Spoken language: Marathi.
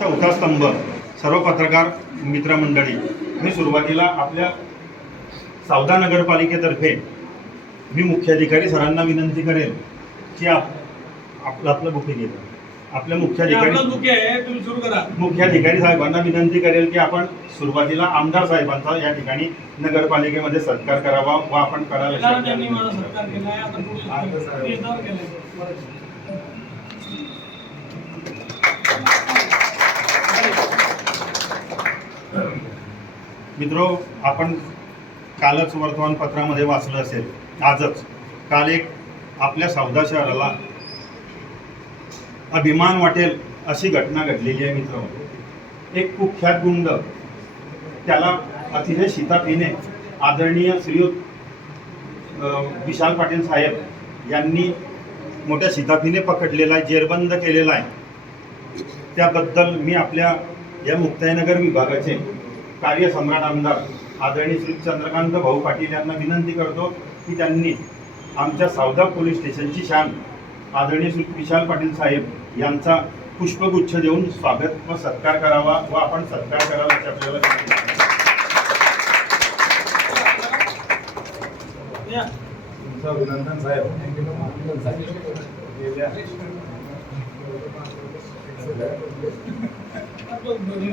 चौथा स्तंभ सर्व पत्रकार मित्रमंडळी मी सुरुवातीला आपल्या सावदा नगरपालिकेतर्फे मी मुख्याधिकारी सरांना विनंती करेल की आप आपलं आपलं बुके घेतो आपल्या आपलं मुख्याधिकारी बुके आहे तुम्ही सुरू करा. मुख्याधिकारी साहेबांना विनंती करेल की आपण सुरुवातीला आमदार साहेबांचा या ठिकाणी नगरपालिकेमध्ये सत्कार करावा व आपण करायला मित्रो आपण कालच वर्तमानपत्रामध्ये वाचलं असेल. आजच. काल एक आपल्या सौदा शहराला अभिमान वाटेल अशी घटना घडलेली आहे मित्र. एक कुख्यात गुंड त्याला अतिशय शितापीने आदरणीय श्रीयुत विशाल पाटील साहेब यांनी मोठ्या शिताफीने पकडलेला आहे जेरबंद केलेला आहे. त्याबद्दल मी आपल्या या मुक्ताईनगर विभागाचे कार्यसम्राट आमदार आदरणीय श्री चंद्रकांत भाऊ पाटील यांना विनंती करतो की त्यांनी आमच्या सावदा पोलीस स्टेशनची शान आदरणीय श्री विशाल पाटील साहेब यांचा पुष्पगुच्छ देऊन स्वागत व सत्कार करावा व आपण सत्कार करावा आपल्याला तुमचं अभिनंदन साहेब.